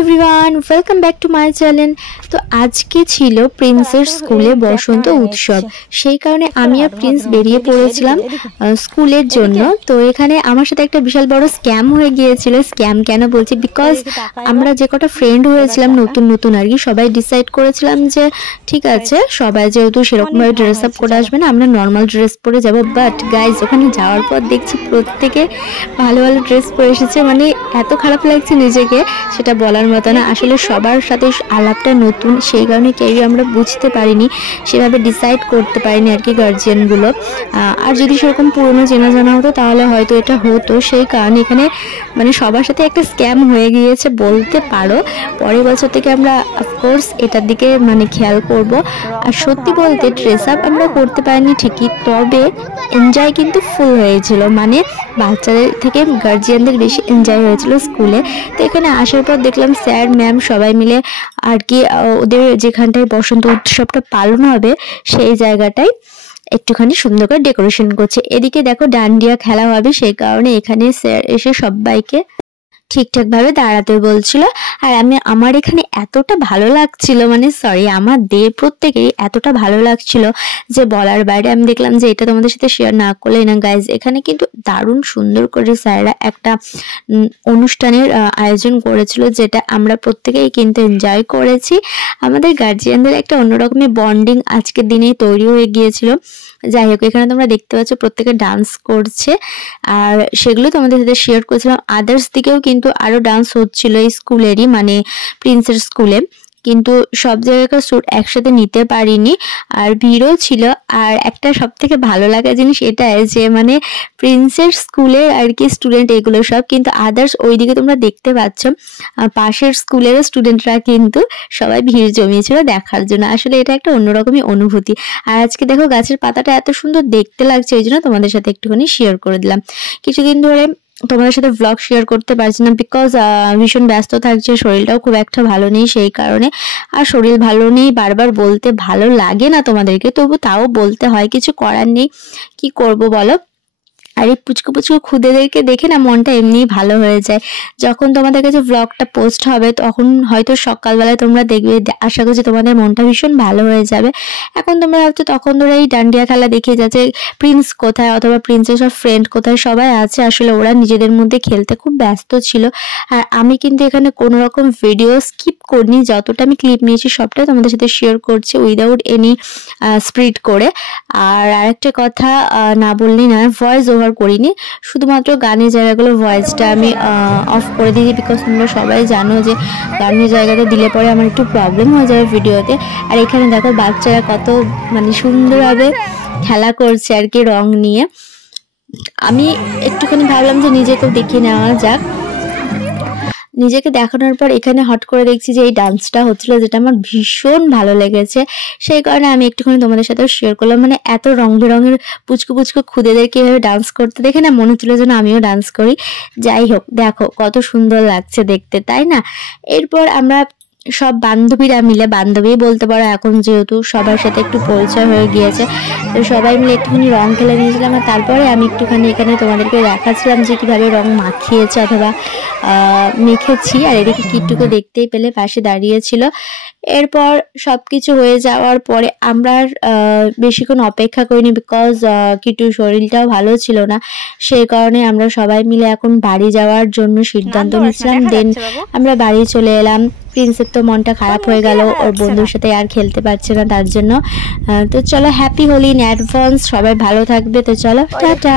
Everyone, welcome back to my channel. তো আজকে ছিল প্রিন্সের স্কুলে বসন্ত উৎসব, সেই কারণে আমি আর প্রিন্স বেরিয়ে পড়েছিলাম স্কুলের জন্য। তো এখানে আমার সাথে একটা বিশাল বড় স্ক্যাম হয়ে গিয়েছিল। স্ক্যাম কেন বলছি, বিকজ আমরা যে কটা ফ্রেন্ড হয়েছিলাম নতুন নতুন আর কি, সবাই ডিসাইড করেছিলাম যে ঠিক আছে সবাই যেহেতু সেরকমভাবে ড্রেস আপ করে আসবে না, আমরা নর্মাল ড্রেস পরে যাব। বাট গাইজ ওখানে যাওয়ার পর দেখছি প্রত্যেকে ভালো ভালো ড্রেস পরে এসেছে, মানে এত খারাপ লাগছে নিজেকে সেটা বলার মতো না। আসলে সবার সাথে আলাপটা নতুন, সেই কারণে কেউই আমরা বুঝতে পারিনি, সেভাবে ডিসাইড করতে পারিনি আর কি গার্জিয়ানগুলো। আর যদি সেরকম পুরনো চেনা জানা হতো তাহলে হয়তো এটা হতো। সেই কারণে এখানে মানে সবার সাথে একটা স্ক্যাম হয়ে গিয়েছে বলতে পারো। পরের বছর থেকে আমরা অফকোর্স এটার দিকে মানে খেয়াল করব। আর সত্যি বলতে ড্রেস আপ আমরা করতে পারিনি ঠিকই, তবে এনজয় কিন্তু ফুল হয়েছিল, মানে বাচ্চাদের থেকে গার্জিয়ানদের বেশি এনজয় হয়েছিল স্কুলে। তো এখানে আসার পর দেখলাম স্যার ম্যাম সবাই মিলে আর কি ওদের যেখানটায় বসন্ত উৎসবটা পালন হবে সেই জায়গাটায় একটুখানি সুন্দর করে ডেকোরেশন করছে। এদিকে দেখো ডান্ডিয়া খেলা হবে, সেই কারণে এখানে স্যার এসে সবাইকে ঠিকঠাক ভাবে দাঁড়াতে বলছিল। আর আমার এখানে এতটা ভালো লাগছিল, মানে সরি আমাদের প্রত্যেকেই এতটা ভালো লাগছিল যে বলার বাইরে। আমি দেখলাম যে এটা তোমাদের সাথে শেয়ার না করলে না গাইজ। এখানে কিন্তু দারুণ সুন্দর করে স্যাররা একটা অনুষ্ঠানের আয়োজন করেছিল, যেটা আমরা প্রত্যেকেই কিন্তু এনজয় করেছি। আমাদের গার্জিয়ানদের একটা অন্যরকমের বন্ডিং আজকের দিনেই তৈরি হয়ে গিয়েছিল। যাই হোক, এখানে তোমরা দেখতে পাচ্ছ প্রত্যেকে ডান্স করছে, আর সেগুলো তোমাদের সাথে শেয়ার করেছিলাম। আদার্স দিকেও কিন্তু আরো ডান্স হচ্ছিল এই স্কুলেরই, মানে প্রিন্সের স্কুলে, কিন্তু সব জায়গাকার শ্যুট একসাথে নিতে পারিনি, আর ভিড়ও ছিল। আর একটা সব থেকে ভালো লাগা জিনিস এটাই যে মানে প্রিন্সের স্কুলের আর কি স্টুডেন্ট এগুলো সব, কিন্তু আদার্স ওইদিকে তোমরা দেখতে পাচ্ছ পাশের স্কুলেরও স্টুডেন্টরা কিন্তু সবাই ভিড় জমিয়েছিল দেখার জন্য। আসলে এটা একটা অন্যরকমই অনুভূতি। আর আজকে দেখো গাছের পাতাটা এত সুন্দর দেখতে লাগছে, ওই জন্য তোমাদের সাথে একটুখানি শেয়ার করে দিলাম। কিছুদিন ধরে তোমাদের সাথে ব্লগ শেয়ার করতে পারছি না, বিকজ ভীষণ ব্যস্ত থাকছে, শরীরটাও খুব একটা ভালো নেই সেই কারণে। আর শরীর ভালো নেই বারবার বলতে ভালো লাগে না তোমাদেরকে, তবু তাও বলতে হয়, কিছু করার নেই, কি করব বলো। আর এই পুচকু পুচকু খুদেদেরকে দেখে না মনটা এমনিই ভালো হয়ে যায়। যখন তোমাদের কাছে ব্লগটা পোস্ট হবে তখন হয়তো সকালবেলায় তোমরা দেখবে, আশা করছি তোমাদের মনটা ভীষণ ভালো হয়ে যাবে। এখন তোমরা ভাবছো তখন ধরে এই ডান্ডিয়া খেলা দেখে যাচ্ছে প্রিন্স কোথায় অথবা প্রিন্সের সব ফ্রেন্ড কোথায়, সবাই আছে। আসলে ওরা নিজেদের মধ্যে খেলতে খুব ব্যস্ত ছিল। আর আমি কিন্তু এখানে কোনো রকম ভিডিও স্কিপ করিনি, যতটা আমি ক্লিপ নিয়েছি সবটাই তোমাদের সাথে শেয়ার করছি উইদাউট এনি স্প্রিড করে। আর আরেকটা কথা না বললেই না, ভয়েস ওভার করিনি, শুধুমাত্র গানের জায়গাগুলো ভয়েসটা আমি অফ করে দিয়েছি, বিকজ তোমরা সবাই জানো যে গানের জায়গাটা দিলে পরে আমার একটু প্রবলেম হয়ে যাবে ভিডিওতে। আর এখানে দেখো বাচ্চারা কত মানে সুন্দরভাবে খেলা করছে আর কি রং নিয়ে। আমি একটুখানি ভাবলাম যে নিজেকেও দেখিয়ে নেওয়া যাক। নিজেকে দেখানোর পর এখানে হট করে দেখছি যে এই ডান্সটা হচ্ছিল, যেটা আমার ভীষণ ভালো লেগেছে, সেই কারণে আমি একটুখানি তোমাদের সাথে শেয়ার করলাম। মানে এত রং বেরঙের পুচকু পুচকু খুদেদেরকে এভাবে ডান্স করতে দেখে না মনে হচ্ছিল যেন আমিও ডান্স করি। যাই হোক, দেখো কত সুন্দর লাগছে দেখতে, তাই না? এরপর আমরা সব বান্ধবীরা মিলে, বান্ধবী বলতে পারো এখন যেহেতু সবার সাথে একটু পরিচয় হয়ে গিয়েছে, তো সবাই মিলে একটুখানি রং খেলে নিয়েছিলাম। আর তারপরে আমি একটুখানি এখানে তোমাদেরকে দেখাচ্ছিলাম যে কীভাবে রং মাখিয়েছে অথবা মেখেছি। আর এদিকে কিট্টুকে দেখতেই পেলে পাশে দাঁড়িয়েছিল। এরপর সব কিছু হয়ে যাওয়ার পরে আমরা বেশিক্ষণ অপেক্ষা করিনি, বিকজ কিট্টুর শরীরটাও ভালো ছিল না, সেই কারণে আমরা সবাই মিলে এখন বাড়ি যাওয়ার জন্য সিদ্ধান্ত নিয়েছিলাম। দেন আমরা বাড়ি চলে এলাম। প্রিন্সের তো মনটা খারাপ হয়ে গেল, ওর বন্ধুর সাথে আর খেলতে পারছে না তার জন্য। তো চলো, হ্যাপি হোলি ইন অ্যাডভান্স, সবাই ভালো থাকবে। তো চলো, টাটা।